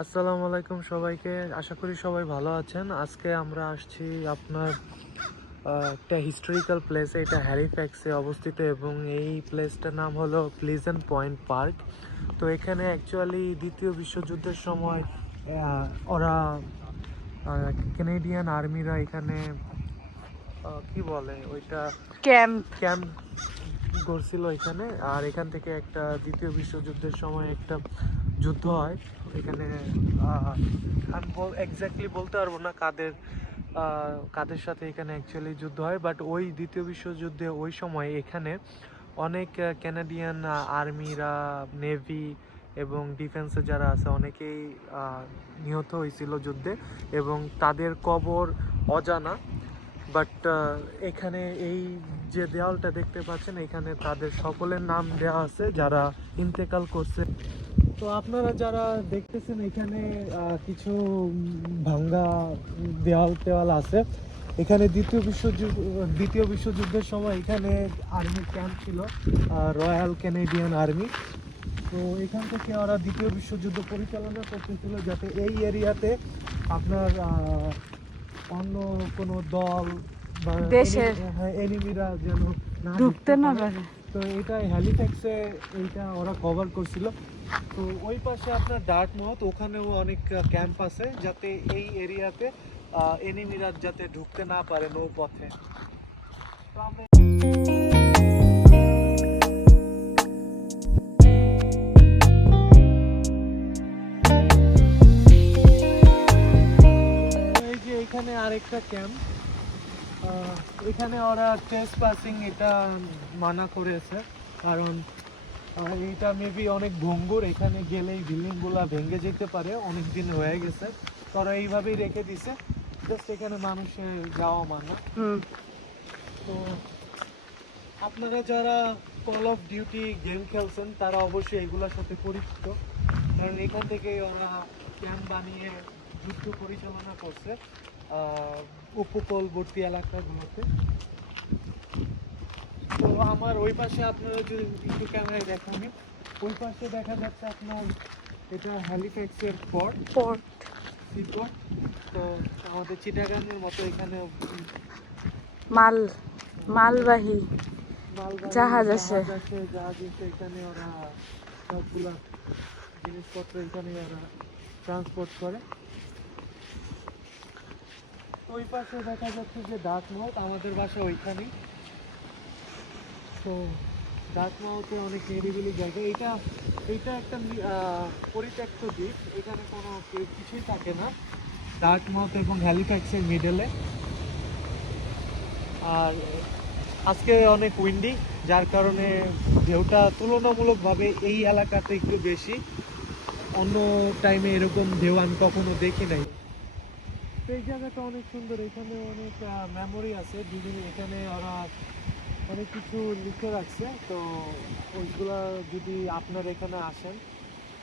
আসসালামু আলাইকুম সবাইকে, আশা করি সবাই ভালো আছেন। আজকে আমরা আসছি আপনার একটা হিস্টোরিক্যাল প্লেসে, এটা হ্যালিফ্যাক্সে অবস্থিত এবং এই প্লেসটার নাম হলো প্লিজেন্ট পয়েন্ট পার্ক। তো এখানে অ্যাকচুয়ালি দ্বিতীয় বিশ্বযুদ্ধের সময় ওরা কানাডিয়ান আর্মিরা এখানে কি বলে ওইটা ক্যাম্প। ক্যাম্প করছিল এখানে। আর এখান থেকে একটা দ্বিতীয় বিশ্বযুদ্ধের সময় একটা যুদ্ধ হয় এখানে। আমি এক্স্যাক্টলি বলতে পারবো না কাদের সাথে এখানে অ্যাকচুয়ালি যুদ্ধ হয়, বাট ওই দ্বিতীয় বিশ্বযুদ্ধে ওই সময় এখানে অনেক কানাডিয়ান আর্মিরা, নেভি এবং ডিফেন্সে যারা আছে অনেকেই নিহত হয়েছিল যুদ্ধে এবং তাদের কবর অজানা। বাট এখানে এই যে দেওয়ালটা দেখতে পাচ্ছেন, এখানে তাদের সকলের নাম দেওয়া আছে যারা ইন্তেকাল করছে। তো আপনারা যারা দেখতেছেন এখানে কিছু ভাঙ্গা দেওয়াল আছে। এখানে দ্বিতীয় বিশ্বযুদ্ধের সময় এখানে আর্মি ক্যাম্প ছিল, রয়্যাল ক্যানাডিয়ান আর্মি। তো এখান থেকে ওরা দ্বিতীয় বিশ্বযুদ্ধ পরিচালনা করতেছিল যাতে এই এরিয়াতে আপনার অন্য কোনো দল বা দেশের এনিমিরা যেন ঢুকতে না পারে। তো এটা হ্যালিফ্যাক্সে এইটা ওরা কভার করছিল। তো ওই পাশে আপনার ডার্টমাউথ, ওখানেও অনেক ক্যাম্প আছে যাতে এই এরিয়াতে এনিমিরা যাতে ঢুকতে না পারে নৌপথে। তো আমরা এই যে এখানে আরেকটা ক্যাম্প, এখানে ওরা ট্রেসপাসিং এটা মানা করেছে, কারণ এটা মেবি অনেক ভঙ্গুর, এখানে গেলেই বিল্ডিংগুলা ভেঙে যেতে পারে, অনেক দিন হয়ে গেছে। তারা এইভাবেই রেখে দিছে, জাস্ট এখানে মানুষের যাওয়া মানা। তো আপনারা যারা কল অফ ডিউটি গেম খেলছেন তারা অবশ্যই এগুলোর সাথে পরিচিত, কারণ এখান থেকে ওরা ক্যাম্প বানিয়ে যুদ্ধ পরিচালনা করছে উপকূলবর্তী এলাকাগুলোতে। তো আমার ওই পাশে আপনারা যদি একটু ক্যামেরায় দেখেন, ওই পাশে দেখা যাচ্ছে আপনার এটা হ্যালিফ্যাক্সের পোর্ট। সিপোর্ট। তো আমাদের চিটাগাংয়ের মতো এখানে মালবাহী জাহাজ আছে। এখানে ওরা সবগুলা জিনিসপত্র এখানে ওরা ট্রান্সপোর্ট করে। ওই পাশে দেখা যাচ্ছে যে ডার্টমাউথ, আমাদের বাসা ওইখানেই। তো ডার্টমাউথে অনেক নিরিবিলি জায়গা, এটা একটা পরিত্যক্ত দ্বীপ, এখানে কোনো কিছুই থাকে না, ডার্টমাউথ এবং হ্যালিফ্যাক্সের মিডলে। আর আজকে অনেক উইন্ডি, যার কারণে ঢেউটা তুলনামূলকভাবে এই এলাকাতে একটু বেশি। অন্য টাইমে এরকম ঢেউ আমি কখনো দেখি নাই। তো এই জায়গাটা অনেক সুন্দর, এখানে অনেক মেমোরি আছে বিভিন্ন, এখানে ওরা অনেক কিছু লিখে রাখছে। তো ওইগুলা যদি আপনার এখানে আসেন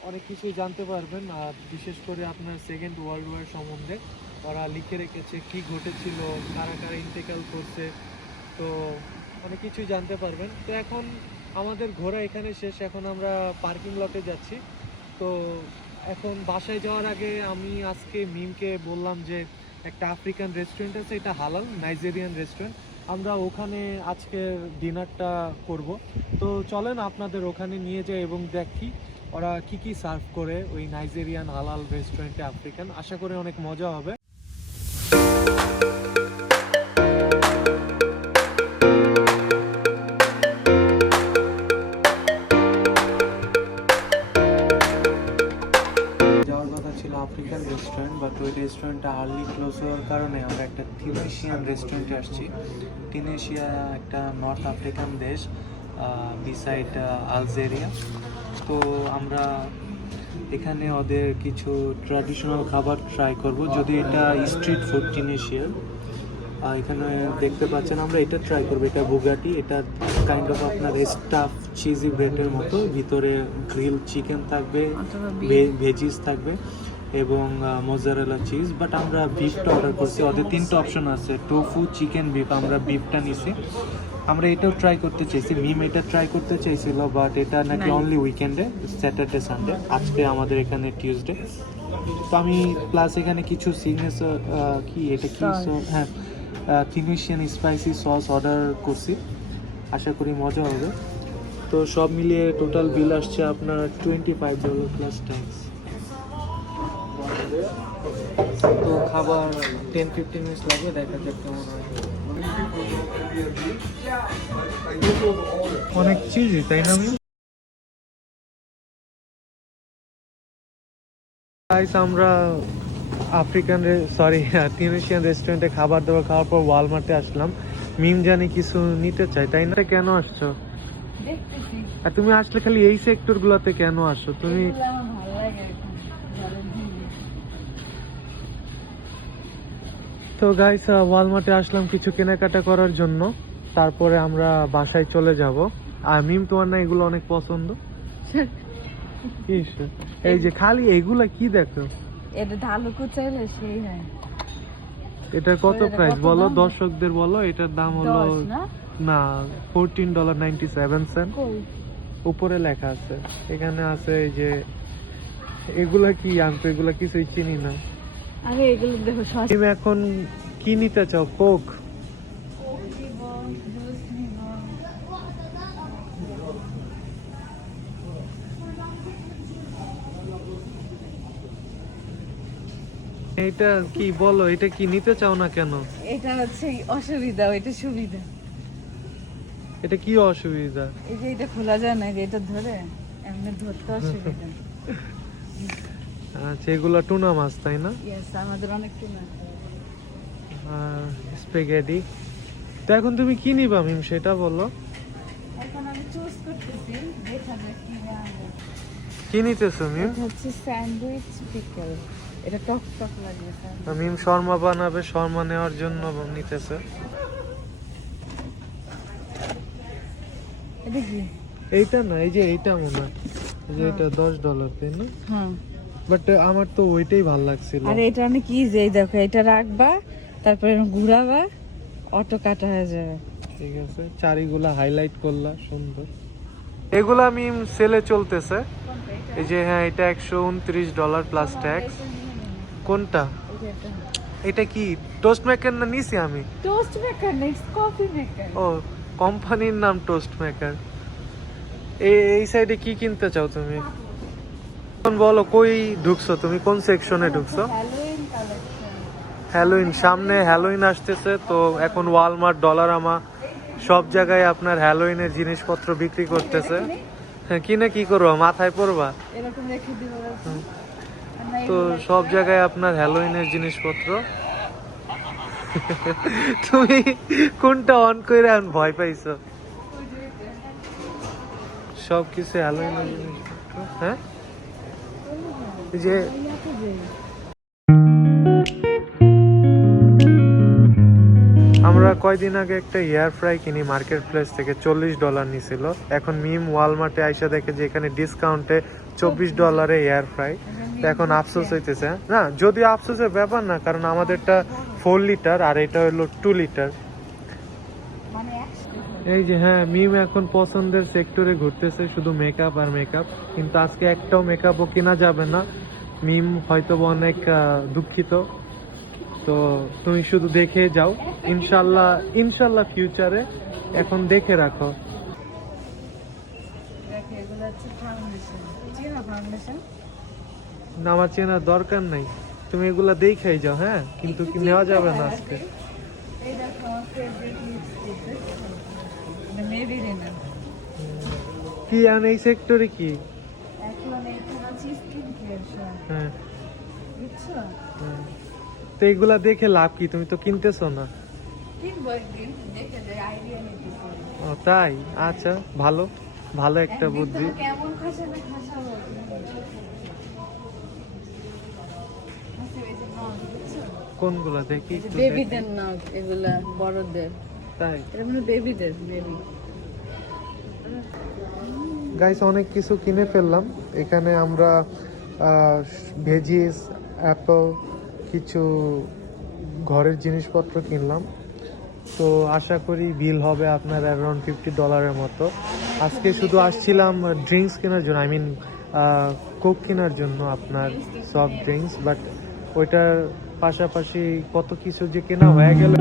অনেক কিছুই জানতে পারবেন, আর বিশেষ করে আপনার সেকেন্ড ওয়ার্ল্ড ওয়ার সম্বন্ধে ওরা লিখে রেখেছে, কি ঘটেছিল, কারা কারা ইন্তেকাল করছে। তো অনেক কিছুই জানতে পারবেন। তো এখন আমাদের ঘোরা এখানে শেষ, এখন আমরা পার্কিং লটে যাচ্ছি। তো এখন বাসায় যাওয়ার আগে আমি আজকে মিমকে বললাম যে একটা আফ্রিকান রেস্টুরেন্ট আছে, এটা হালাল নাইজেরিয়ান রেস্টুরেন্ট, আমরা ওখানে আজকের ডিনারটা করব। তো চলেন আপনাদের ওখানে নিয়ে যাই এবং দেখি ওরা কি কি সার্ভ করে ওই নাইজেরিয়ান হালাল রেস্টুরেন্টে আফ্রিকান। আশা করি অনেক মজা হবে। যাওয়ার কথা ছিল আফ্রিকান রেস্টুরেন্ট, বাট ওই রেস্টুরেন্টটা আর্লি ক্লোজ হওয়ার কারণে আমরা একটা টিউনিশিয়ান রেস্টুরেন্টে আসছি। টিউনিশিয়া একটা নর্থ আফ্রিকান দেশ, বিসাইড আলজেরিয়া। তো আমরা এখানে ওদের কিছু ট্র্যাডিশনাল খাবার ট্রাই করব, যদি এটা স্ট্রিট ফুড টিউনিশিয়ার। এখানে দেখতে পাচ্ছেন আমরা এটা ট্রাই করবো, এটা বুগাটি, এটা কাইন্ড অফ আপনার স্টাফ চিজি ব্রেডের মতো, ভিতরে গ্রিল চিকেন থাকবে, ভেজিস থাকবে এবং মোজারেলা চিজ। বাট আমরা বিফটা অর্ডার করছি, ওদের 3টা অপশন আছে, টোফু, চিকেন, বিফ, আমরা বিফটা নিছি। আমরা এটাও ট্রাই করতে চাইছি, মিম এটা ট্রাই করতে চাইছিল, বাট এটা নাকি নাই। অনলি উইকেন্ডে, স্যাটারডে সানডে। আজকে আমাদের এখানে টিউসডে। তো আমি প্লাস এখানে কিছু সিগনেচার কি এটা কি Sauce. হ্যাঁ তিউনিশিয়ান স্পাইসি সস অর্ডার করছি, আশা করি মজা হবে। তো সব মিলিয়ে টোটাল বিল আসছে আপনার $25 প্লাস ট্যাক্স। তো খাবার 10-15 মিনিট লাগে, দেখা যাক কেমন হয়। অনেক চিজি তাই না? গাইস আমরা আফ্রিকান টিউনিশিয়ান রেস্টুরেন্টে খাবার দাবার খাওয়ার পর ওয়ালমার্টে আসলাম। মিম জানি কিছু নিতে চাই, তাই না? কেন আসছো? দেখতেছি আর তুমি আসলে খালি এই সেক্টর গুলোতে কেন আসো তুমি? এগুলো আমার ভালো লাগে এখন ঘরের জিনিস। তো গাইস ওয়ালমার্টে আসলাম কিছু কেনাকাটা করার জন্য, তারপরে আমরা বাসায় চলে যাব। আর মিম তোমার না এগুলো অনেক পছন্দ? ইস, এই যে খালি এগুলা কি দেখো? এটা ঢালু কুচাইলে সেই হয়। এটার কত এটা প্রাইস কত বলো দাম? দর্শকদের বলো। এটার দাম হলো 10 না? না $14.97। কই? উপরে লেখা আছে, এখানে আছে এই যে এগুলা কি আনতো, এগুলা কিছুই চিনি না। আরে এগুলো দেখো সস তুমি এখন কি নিতে চাও? কোক? নিব, জুস নিব। এটা কি বলো, এটা কি নিতে চাও না কেন? এটা হচ্ছে অসুবিধা, ওইটা সুবিধা। এটা কি অসুবিধা? এই যে এটা খোলা যায় না, যে এটা ধরে এমনি ধরতে অসুবিধা। আচ্ছা, এগুলো টুনা মাছ তাই না? ইয়েস, আমাদের অনেক টুনা। আর স্পেগেটি। তো এখন তুমি কি নিবা মিম সেটা বলো। এখন আমি চুজ করতেছি, দেখা যাক কি আনবো। কি নিতেছো মিম? এটা হচ্ছে স্যান্ডউইচ পিকল। এটা টক টক লাগে স্যার। মিম শর্মা বানাবে, শর্মা নেওয়ার জন্য নিতেছে। এটা কি? এইটা না, এই যে এইটা মনে হয়, এই যে এটা $10 তাই না? হ্যাঁ। বাট আমার তো ওইটাই ভালো লাগছিল। আরে এটা অনেক ইজি, এই দেখো এটা রাখবা, তারপরে ঘুরাবা, অটো কাটা হয়ে যাবে। ঠিক আছে, চারিগুলা হাইলাইট করলা সুন্দর। এগুলা মিম সেলে চলতেছে। এই যে হ্যাঁ, এটা $129 প্লাস ট্যাক্স। কোনটা? এটা কি টোস্ট মেকার না নিছি আমি? Toast maker next coffee maker. ও, কোম্পানির নাম টোস্ট মেকার। এই সাইডে কি কিনতে চাও তুমি? এখন বলো কই ঢুকছো তুমি, কোন সেকশনে ঢুকছো? Halloween collection. হ্যালোইন, সামনে হ্যালোইন আসতেছে তো এখন ওয়ালমার্ট, ডলারামা সব জায়গায় আপনার হ্যালোইনের জিনিসপত্র বিক্রি করতেছে। হ্যাঁ, কিনে কি করবো, মাথায় পড়বা? এরকম রেখে দিব। তো সব জায়গায় আপনার হ্যালোইনের জিনিসপত্র। তুমি কোনটা অন করে এখন ভয় পাইছো? সব কিছু হ্যালোইনের জিনিসপত্র। হ্যাঁ, এই যে আমরা কয়দিন আগে একটা এয়ার ফ্রাই কিনি মার্কেট প্লেস থেকে, $40 নিছিল। এখন মিম ওয়ালমার্টে আইসা দেখে যে এখানে ডিসকাউন্টে $24 এয়ার ফ্রাই। তো এখন আফসোস হইতেছে। না, যদিও আফসোসের ব্যাপার না, কারণ আমাদেরটা 4 লিটার আর এটা হলো 2 লিটার। এই যে হ্যাঁ, মিম এখন পছন্দের সেক্টরে ঘুরতেছে, শুধু মেকআপ আর মেকআপ। কিন্তু আজকে একটাও মেকআপও কেনা যাবে না। মিম হয়তো অনেক দুঃখিত। তো তুমি শুধু দেখে যাও, ইনশাল্লাহ ইনশাল্লাহ ফিউচারে। এখন দেখে রাখো। দেখো এগুলো হচ্ছে ফাউন্ডেশন। চিনো ফাউন্ডেশন? না, আমার চেনার দরকার নাই, তুমি এগুলা দেখেই যাও। হ্যাঁ, কিন্তু কি নেওয়া যাবে না আজকে। এই দেখো আমার ফেভারিট লিপস্টিক, এটা মেবিলিনের। কি আন এই সেক্টরে কি? এখন এটা হচ্ছে স্কিন কেয়ার শপ, হ্যাঁ, বুঝছো? হ্যাঁ। তো এগুলা দেখে লাভ কি, তুমি তো কিনতেছো না। কিনবো একদিন, দেখে যে আইডিয়া নিতেছি। ও তাই? আচ্ছা, ভালো ভালো একটা একদিন বুদ্ধি। তুমি কেমন খাসাবে খাসাবো। আচ্ছা, এই যে নখ, বুঝছো? কোনগুলা দেখি এই যে একটু বেবিদের নখ, এগুলা বড়দের। তাই এটা মানে বেবিদের, বেবি। গাইস, অনেক কিছু কিনে ফেললাম। এখানে আমরা ভেজিস, অ্যাপল, কিছু ঘরের জিনিসপত্র কিনলাম। তো আশা করি বিল হবে আপনার অ্যারাউন্ড $50 মতো। আজকে শুধু আসছিলাম ড্রিঙ্কস কেনার জন্য, আই মিন কোক কেনার জন্য, আপনার সফট ড্রিঙ্কস, বাট ওইটার পাশাপাশি কত কিছু যে কেনা হয়ে গেল।